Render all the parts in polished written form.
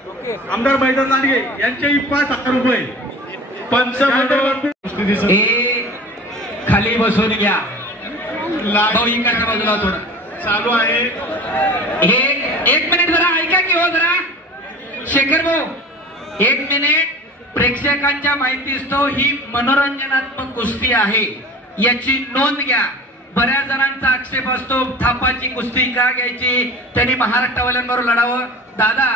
आमदार मैदान लांडगे यांचेही 5,000 रुपये. खाली बसून घ्या. भाऊ इकडच्या बाजूला थोडं चालू आहे. एक मिनिट जरा ऐका की हो जरा शेखर भाऊ 1 मिनिट. प्रेक्षकांच्या माहितीस्तव ही मनोरंजनात्मक कुस्ती आहे याची नोंद घ्या. बऱ्याच जणांचा आक्षेप असतो थापाची कुस्ती का घ्यायची, त्यांनी महाराष्ट्रवाल्यांबरोबर लढावं. दादा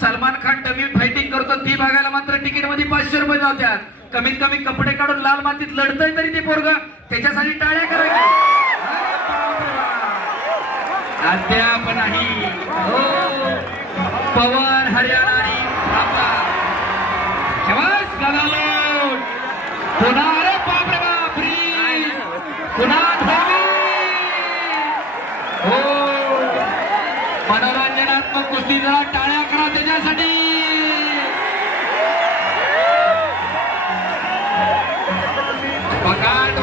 सलमान खान डबल फायटिंग करतो ती बघायला मात्र तिकीट मध्ये 500 रुपये जातात. कमीत कमी कपडे काढून लाल मातीत लढतय तरी ते पोरग त्याच्यासाठी टाळ्या करायच्या अद्याप नाही. हो पवन हरियाणा आपला गलालोट पुन्हा. अरे बापरे बापरी पुन्हा धोनी. हो मनोरंजनात्मक कुस्ती जरा टाळ्या करा त्याच्यासाठी. पगाट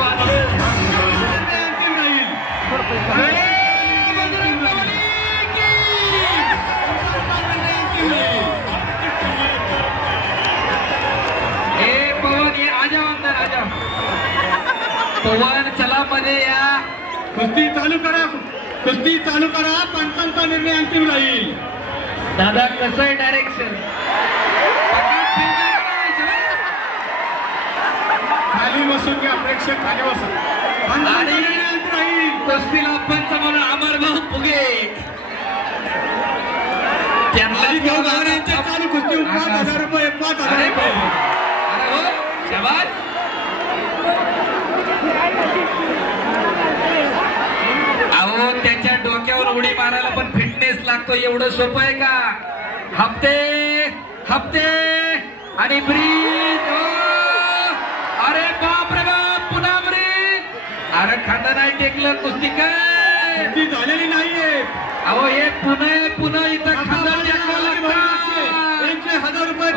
पवन चला मध्ये या. कुस्ती चालू करा, कुस्ती चालू करा. पंचांचा निर्णय अंतिम राहील. दादा कसं आहे डायरेक्शन. खाली बसून घ्या प्रेक्षक, खाली बसून. आणि कुस्तीला पंच म्हणून अमरभाऊ फुगे त्यांना चालू कुस्ती 5,000 रुपये. 5,000 रुपये. शाबास. अहो त्याच्या डोक्यावर उडी मारायला पण फिटनेस लागतो. एवढं सोपं आहे का. हप्ते हप्ते आणि ब्रीज. अरे बाप रे बाप पुन्हा ब्रीज. अरे खांदा नाही टेकलं कुस्ती काय ती झालेली नाहीये. अहो हे पुन्हा इथं खांदा टेकलं लागतं. 1,000 रुपये.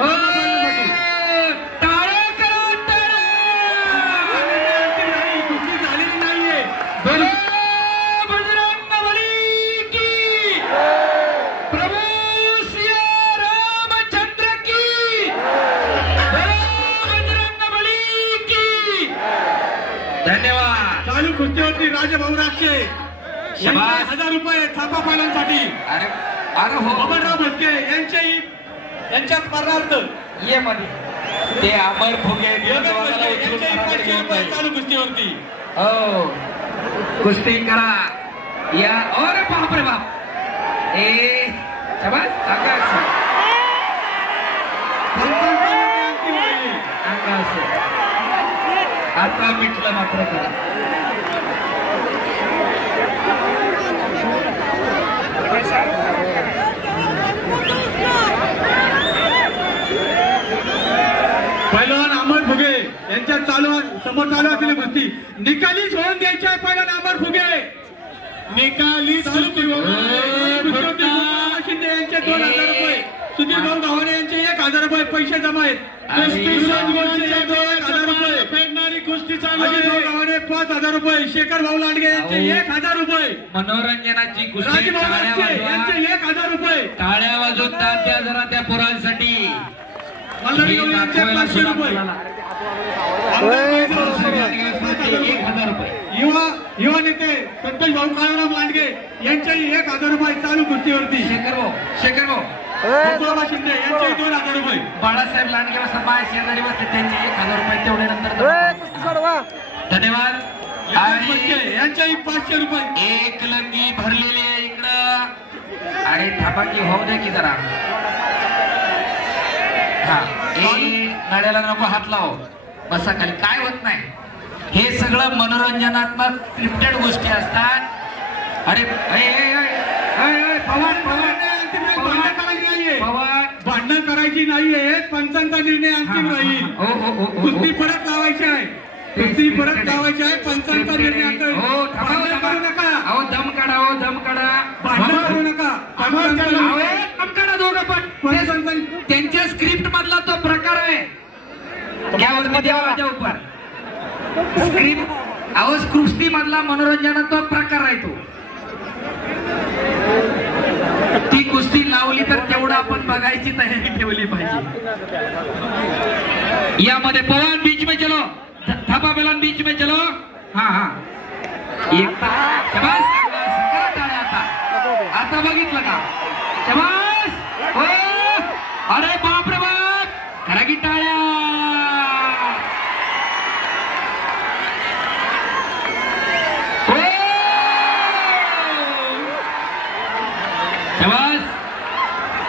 धन्यवाद. चालू कुस्तीवरती राजभाऊ राक्षे 1,000 रुपये थापा पायलांसाठी. अरे हो बबनराव भटके यांच्या स्मरणार्थ ये मध्ये ते अमर फुगे चालू कुस्तीवरती. हो कुस्ती करा या. और बाप रे बाप. शाबास. आकाश आता मिटलं मात्र करा. पहिलवान अमर फुगे यांच्या समोर चालू असलेली कुस्ती निकालीच होऊन द्यायची आहे. पहिलवान अमर फुगे निकाली शिंदे यांचे 2,000 रुपये. सुधीर भाऊ गावणे यांचे 1,000 रुपये पैसे जमा आहेत. 1,000 रुपये. फेडणारी कुस्ती चालू आहे. गावणे 5,000 रुपये. शेखर भाऊ लांडगे यांचे 1,000 रुपये. मनोरंजनाची कुस्ती. 1,000 रुपये. टाळ्या वाजवतात त्या जरा त्या पोरांसाठी. 500 रुपये. युवा नेते संतोष भाऊ काळाराम लांडगे यांच्याही 1,000 रुपये चालू कुस्तीवरती. शेखर भाऊ शिंदे यांचे 2,000 रुपये. बाळासाहेब लांडगे बाय शेजारी बसते त्यांचे 1,000 रुपये तेवढे नंतर. धन्यवाद. यांच्याही 500 रुपये. एक लंगी भरलेली आहे इकडं. आणि थापाकी होऊ दे की जरा. हा नड्याला नको हात लाव. बसा खाली. काय होत नाही. हे सगळं मनोरंजनात्मक स्क्रिप्टेड गोष्टी असतात. अरे भांडण करायची नाहीये. पंचांचा निर्णय अंतिम राहील. कुस्ती परत लावायची आहे. कुस्ती परत लावायची आहे. पंचांचा निर्णय अंतिम. करू नका. अहो दम काढा. दम काढा. भांडण करू नका. दम काढा दोघं पण. त्यांच्या स्क्रिप्ट मधला तो प्रकार आहे. स्क्रिप्ट अहो कुस्ती मधला मनोरंजनाचा प्रकार आहे तो. ती कुस्ती लावली तर तेवढं आपण बघायची तयारी यामध्ये पवन बीच में चलो, थापा बेलान बीच में चलो. हा हा शबास. टाळ्या आता बघितलं का? शबास. हो अरे बाप रे बाप, करा की टाळ्या. हो शबास.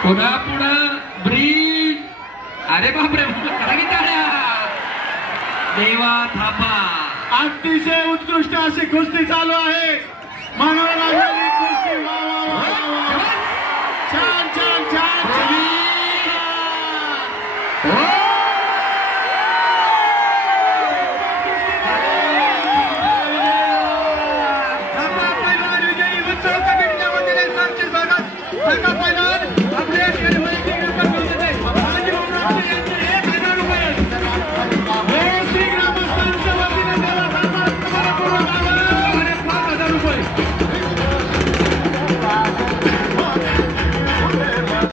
पुन्हा पुढं ब्रिज. अरे बाप रे, करा की टाळ्या. देवा थापा. अतिशय उत्कृष्ट अशी कुस्ती चालू आहे. मनोरंजन कुस्ती. वा वा वा वा. छान छान.